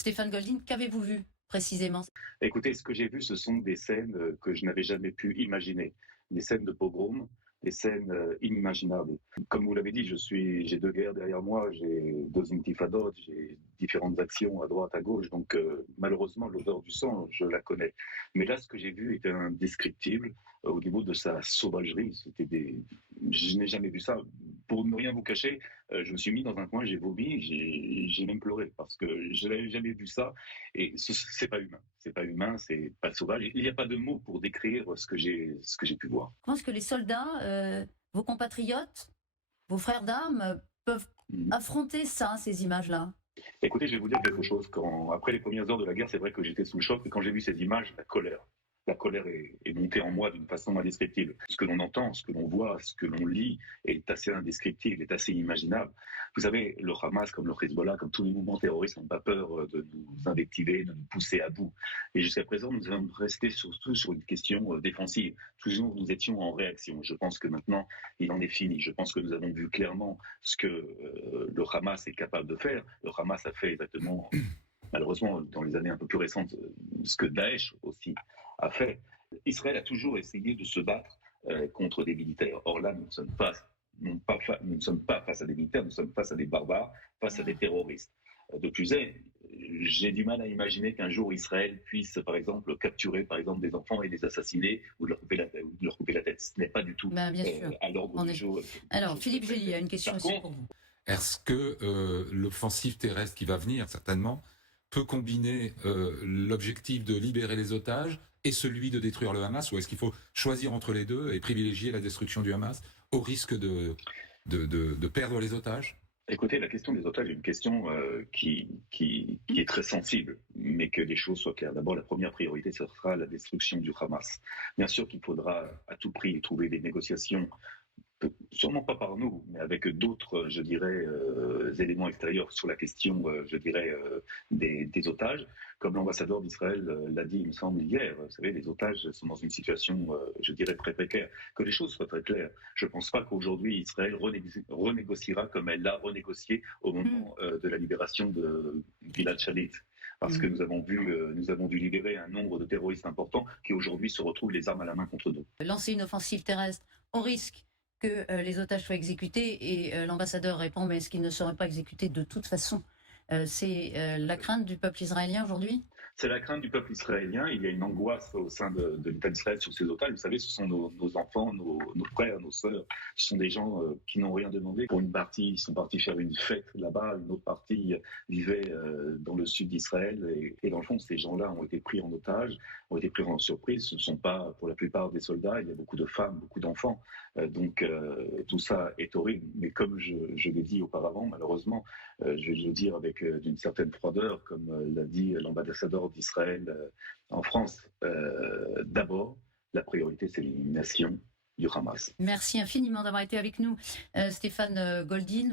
Stéphane Goldin, qu'avez-vous vu précisément? Écoutez, ce que j'ai vu, ce sont des scènes que je n'avais jamais pu imaginer. Des scènes de pogrom, des scènes inimaginables. Comme vous l'avez dit, j'ai deux guerres derrière moi, j'ai deux intifadotes, j'ai différentes actions à droite, à gauche. Donc malheureusement, l'odeur du sang, je la connais. Mais là, ce que j'ai vu était indescriptible au niveau de sa sauvagerie. Je n'ai jamais vu ça. Pour ne rien vous cacher, je me suis mis dans un coin, j'ai vomi, j'ai même pleuré parce que je n'avais jamais vu ça. Et c'est pas humain. C'est pas humain, c'est pas sauvage. Il n'y a pas de mots pour décrire ce que j'ai pu voir. Je pense que les soldats, vos compatriotes, vos frères d'armes, peuvent Mhm. affronter ça, ces images-là. Écoutez, je vais vous dire quelque chose. Après les premières heures de la guerre, c'est vrai que j'étais sous le choc. Et quand j'ai vu ces images, la colère est montée en moi d'une façon indescriptible. Ce que l'on entend, ce que l'on voit, ce que l'on lit est assez indescriptible, est assez inimaginable. Vous savez, le Hamas, comme le Hezbollah, comme tous les mouvements terroristes, n'ont pas peur de nous invectiver, de nous pousser à bout. Et jusqu'à présent, nous sommes restés surtout sur une question défensive. Toujours, nous étions en réaction. Je pense que maintenant, il en est fini. Je pense que nous avons vu clairement ce que le Hamas est capable de faire. Le Hamas a fait exactement, malheureusement, dans les années un peu plus récentes, ce que Daesh aussi a fait. Israël a toujours essayé de se battre contre des militaires. Or là, nous ne sommes pas face à des militaires, nous sommes face à des barbares, face à des terroristes. De plus j'ai du mal à imaginer qu'un jour Israël puisse, par exemple, capturer, par exemple, des enfants et les assassiner ou de leur couper la tête. Ce n'est pas du tout Ben, bien sûr. à l'ordre du jour. Alors, Philippe Gély a une question aussi pour vous. Est-ce que l'offensive terrestre qui va venir, certainement, peut combiner l'objectif de libérer les otages et celui de détruire le Hamas, ou est-ce qu'il faut choisir entre les deux et privilégier la destruction du Hamas au risque de perdre les otages? Écoutez, la question des otages est une question qui est très sensible, mais que les choses soient claires. D'abord, la première priorité, ce sera la destruction du Hamas. Bien sûr qu'il faudra à tout prix trouver des négociations, sûrement pas par nous, mais avec d'autres, je dirais, éléments extérieurs sur la question, je dirais, des otages. Comme l'ambassadeur d'Israël l'a dit, il me semble, hier, vous savez, les otages sont dans une situation, je dirais, très précaire. Que les choses soient très claires. Je ne pense pas qu'aujourd'hui, Israël renégociera comme elle l'a renégocié au moment de la libération de Gilad Shalit. Parce que nous avons dû libérer un nombre de terroristes importants qui aujourd'hui se retrouvent les armes à la main contre nous. Lancer une offensive terrestre au risque que les otages soient exécutés, et l'ambassadeur répond, mais est-ce qu'ils ne seraient pas exécutés de toute façon? C'est la crainte du peuple israélien aujourd'hui? C'est la crainte du peuple israélien. Il y a une angoisse au sein de l'État d'Israël sur ces otages. Vous savez, ce sont nos enfants, nos frères, nos sœurs. Ce sont des gens qui n'ont rien demandé. Pour une partie, ils sont partis faire une fête là-bas. Une autre partie vivait dans le sud d'Israël. Et dans le fond, ces gens-là ont été pris en otage, ont été pris en surprise. Ce ne sont pas, pour la plupart, des soldats. Il y a beaucoup de femmes, beaucoup d'enfants. Donc, tout ça est horrible. Mais comme je l'ai dit auparavant, malheureusement, je vais le dire avec d'une certaine froideur, comme l'a dit l'ambassadeur d'Israël en France. D'abord, la priorité, c'est l'élimination du Hamas. Merci infiniment d'avoir été avec nous, Stéphane Goldin.